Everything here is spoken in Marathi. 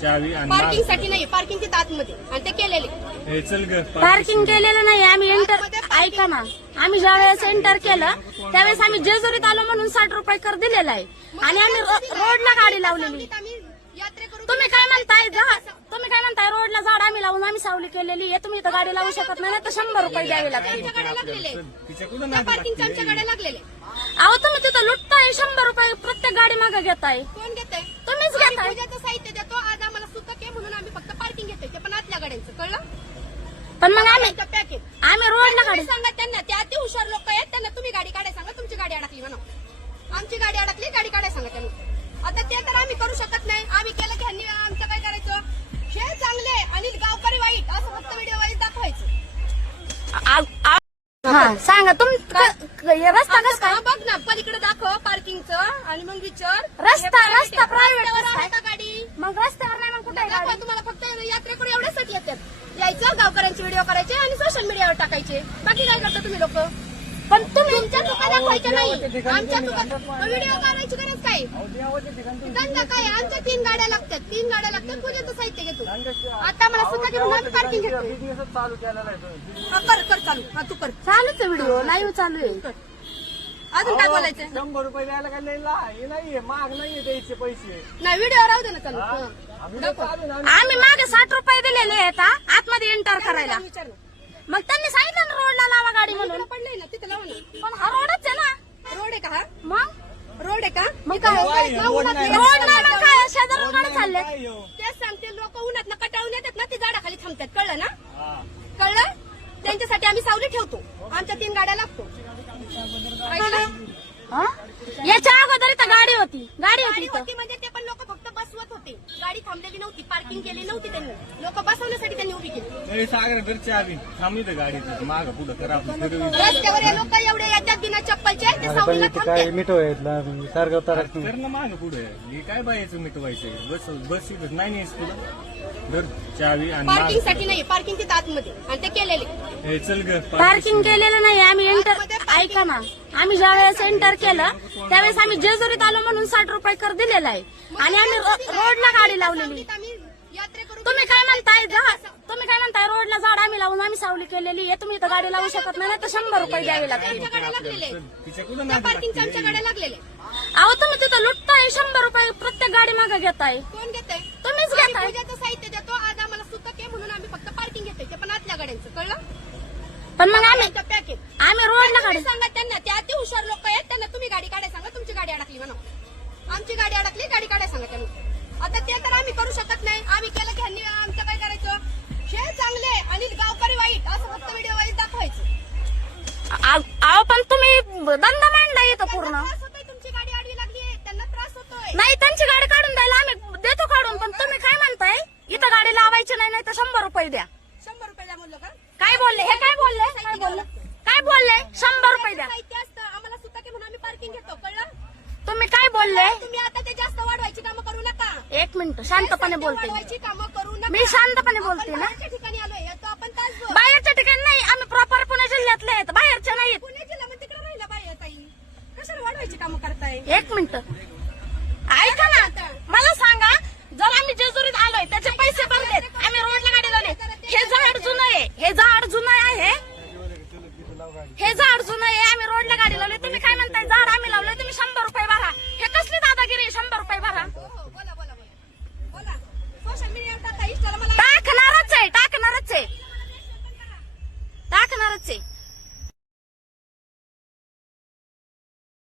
चावी आणि पार्किंग साठी नाही, पार्किंग तिथं आतमध्ये आणि ते केलेले. हे चल ग पार्किंग केलेलं नाही आम्ही. एंटर ऐका ना, आम्ही ज्या वेळेस एंटर केलं त्यावेळेस आम्ही जेजुरीत आलो म्हणून 60 रुपये कर दिलेला आहे आणि आम्ही रोडला गाडी लावलेली. आम्ही यात्रेकरू तुम्ही काय म्हणताय रोडला झाड आम्ही लावून आम्ही सावली केलेली आहे. तुम्ही इथं गाडी लावू शकत नाही तर 100 रुपये द्यावे लागतील. आमच्या गाड्या लागलेले, त्या पार्किंगच्या आमच्या गाड्या लागलेले. अहो तुम्ही तिथं लुटताय, 100 रुपये प्रत्येक गाडी मागे घेताय. कोण घेतंय? तुम्हीच आम्ही घेताय. पूजाचं साहित्य देतो. आज आम्हाला सुतक आहे म्हणून आम्ही फक्त पार्किंग घेतोय, ते पण आतल्या गाड्यांचं. कळलं? पण मग आम्ही पॅकेज रोडला गाडी सांगा त्यांना. ते अति हुशार लोक आहेत, त्यांना तुम्ही गाडी काढाय सांगा. तुमची गाडी अडकली म्हणा, आमची गाडी अडकली, गाडी काढाय सांगा त्यांना. आता ते तर आम्ही करू शकत नाही. आम्ही केलं की ह्यांनी आमचं काय करायचं? हे चांगले आणि गावकरी वाईट असं फक्त व्हिडिओ वाईज दाखवायचं. सांगा रस्ता कसं काय? बघ ना, पलीकडे दाखव पार्किंगचं आणि मग विचार. रस्ता प्रायव्हेट आहे का गाडी? मग रस्त्यावर नाही मग कुठे दाखवा. तुम्हाला फक्त यात्रेकडे एवढ्यासाठी येतात, यायचं, गावकऱ्यांचे व्हिडिओ करायचे आणि सोशल मीडियावर टाकायचे. बाकी काय करता तुम्ही लोक? पण तुम्ही तुमच्या चुका दाखवायच्या नाही, आमच्या चुका. व्हिडिओ करायची गरज काय? धंदा काय? आमच्या 3 गाड्या लागतात, 3 गाड्या लागतात. पूजेचं साहित्य घेतो. आता मला स्वतः घेऊन आम्ही पार्किंग घेतो. कर चालू. हा तू कर. चालूच व्हिडिओ लाईव्ह चालू आहे. अजून काय बोलायचं? 100 रुपये द्यायला काय नाहीये, माग नाहीये द्यायचे पैसे. नाही, व्हिडिओ राहू दे ना चालू. आम्ही मागे 60 रुपये दिलेले आहेत आतमध्ये एंटर करायला. विचार ना. मग त्यांनी सांगितलं ना रोडला लावा गाडी म्हणून. पडलंय ना तिथं, लावा ना. पण हा रोडच आहे ना. रोड आहे का हा? मग रोड आहे का? मग काय रोड नाही मग काय शेजारून गाडी चालले. तेच सांगते, लोक उन्हात कटाळून येतात ना, ती झाडाखाली थांबतात. कळलं ना? कळलं? त्यांच्यासाठी आम्ही सावली ठेवतो. आमच्या 3 गाड्या लागतो. याच्या अगोदर इथं गाडी होती गाडी होती म्हणजे ते पण लोक फक्त बसवत होते. गाडी थांबलेली नव्हती, पार्किंग केली नव्हती त्यांनी. लोक बसवण्यासाठी त्यांनी उभी केली. सागर चावी थांबली तर गाडी माग पुढे करा. रस्त्यावर हे लोक एवढे येतात बिना चप्पलचे, ते सावलीला थांबतात. कर ना माग पुढे. हे काय बायाचं मिटवायचंय? बस नाही तुला चावी आणि पार्किंग साठी नाही, पार्किंग तिथं आतमध्ये आणि ते केलेले. हे चल ग पार्किंग केलेलं नाही आम्ही. एंटर ऐका ना, आम्ही ज्या वेळेस एंटर केलं त्यावेळेस आम्ही जेजुरीत आलो म्हणून 60 रुपये कर दिलेला आहे आणि आम्ही रोडला गाडी लावलेली. आम्ही यात्रेकरू. तुम्ही काय म्हणताय रोडला झाड आम्ही लावून आम्ही सावली केलेली आहे. तुम्ही इथं गाडी लावू शकत नाही तर 100 रुपये द्यावे लागतील. आमच्या गाड्या लागलेले, त्या पार्किंगच्या आमच्या गाड्या लागलेले. अहो तुम्ही तिथं लुटताय, 100 रुपये प्रत्येक गाडी मागे घेताय. कोण घेतंय? तुम्हीच आम्ही घेताय. पूजाचं साहित्य देतो. आज आम्हाला सुतक आहे म्हणून आम्ही फक्त पार्किंग घेतोय, ते पण आतल्या गाड्यांचं. कळलं? पण मग आम्ही पॅकेज रोडला गाडी सांगा त्यांना. ते अति हुशार लोक आहेत, त्यांना तुम्ही गाडी काढाय सांगा. तुमची गाडी अडकली म्हणा, आमची गाडी अडकली, गाडी काढाय सांगा त्यांना. आता ते तर आम्ही करू शकत नाही. आम्ही केलं की ह्यांनी आमचं काय करायचं? हे चांगले आणि गावकरी वाईट असं फक्त व्हिडिओ वाईज दाखवायचं. अहो पण तुम्ही धंदा मांडला येतो पूर्ण. त्रास होतोय, तुमची गाडी आडवी लागली, त्यांना त्रास होतोय. नाही त्यांची गाडी काढून द्यायला आम्ही देतो काढून. पण तुम्ही काय म्हणताय इथं गाडी लावायची नाही तर 100 रुपये द्या. 100 रुपये द्या म्हणलं का? काय बोलले हे? काय बोलले 100 रुपये द्या. साहित्य असतं, आम्हाला सुतक आहे म्हणून आम्ही पार्किंग घेतो. कळलं? तुम्ही काय बोलले? तुम्ही आता ते जास्त वाढवायची कामं करू नका. 1 मिनिट शांतपणे बोलते. वाढवायची कामं करू नका. मी शांतपणे बोलते ना. बाहेरच्या ठिकाणी आलोय, येतो आपण तासभर. बाहेरच्या ठिकाणी नाही, आम्ही प्रॉपर पुणे जिल्ह्यातले आहेत, बाहेरच्या नाहीत. पुणे जिल्हा मग तिकडे राहिला बाहेर ताई. कशाला वाढवायची कामं करताय? 1 मिनिट ऐका ना, मला सांगा, जर आम्ही जेजुरीत आलोय त्याचे पैसे भरलेत, आम्ही रोडला गाडी लावली, हे झाड जुनं आहे, हे झाड जुनं आहे, आम्ही रोडला गाडी लावली. तुम्ही काय म्हणताय झाड आम्ही लावलंय, तुम्ही 100 रुपये भरा. हे कसली दादागिरी? 100 रुपये भरा. बोला. सोशल मीडियावर टाका, इंस्टाला मला टाकणारच आहे.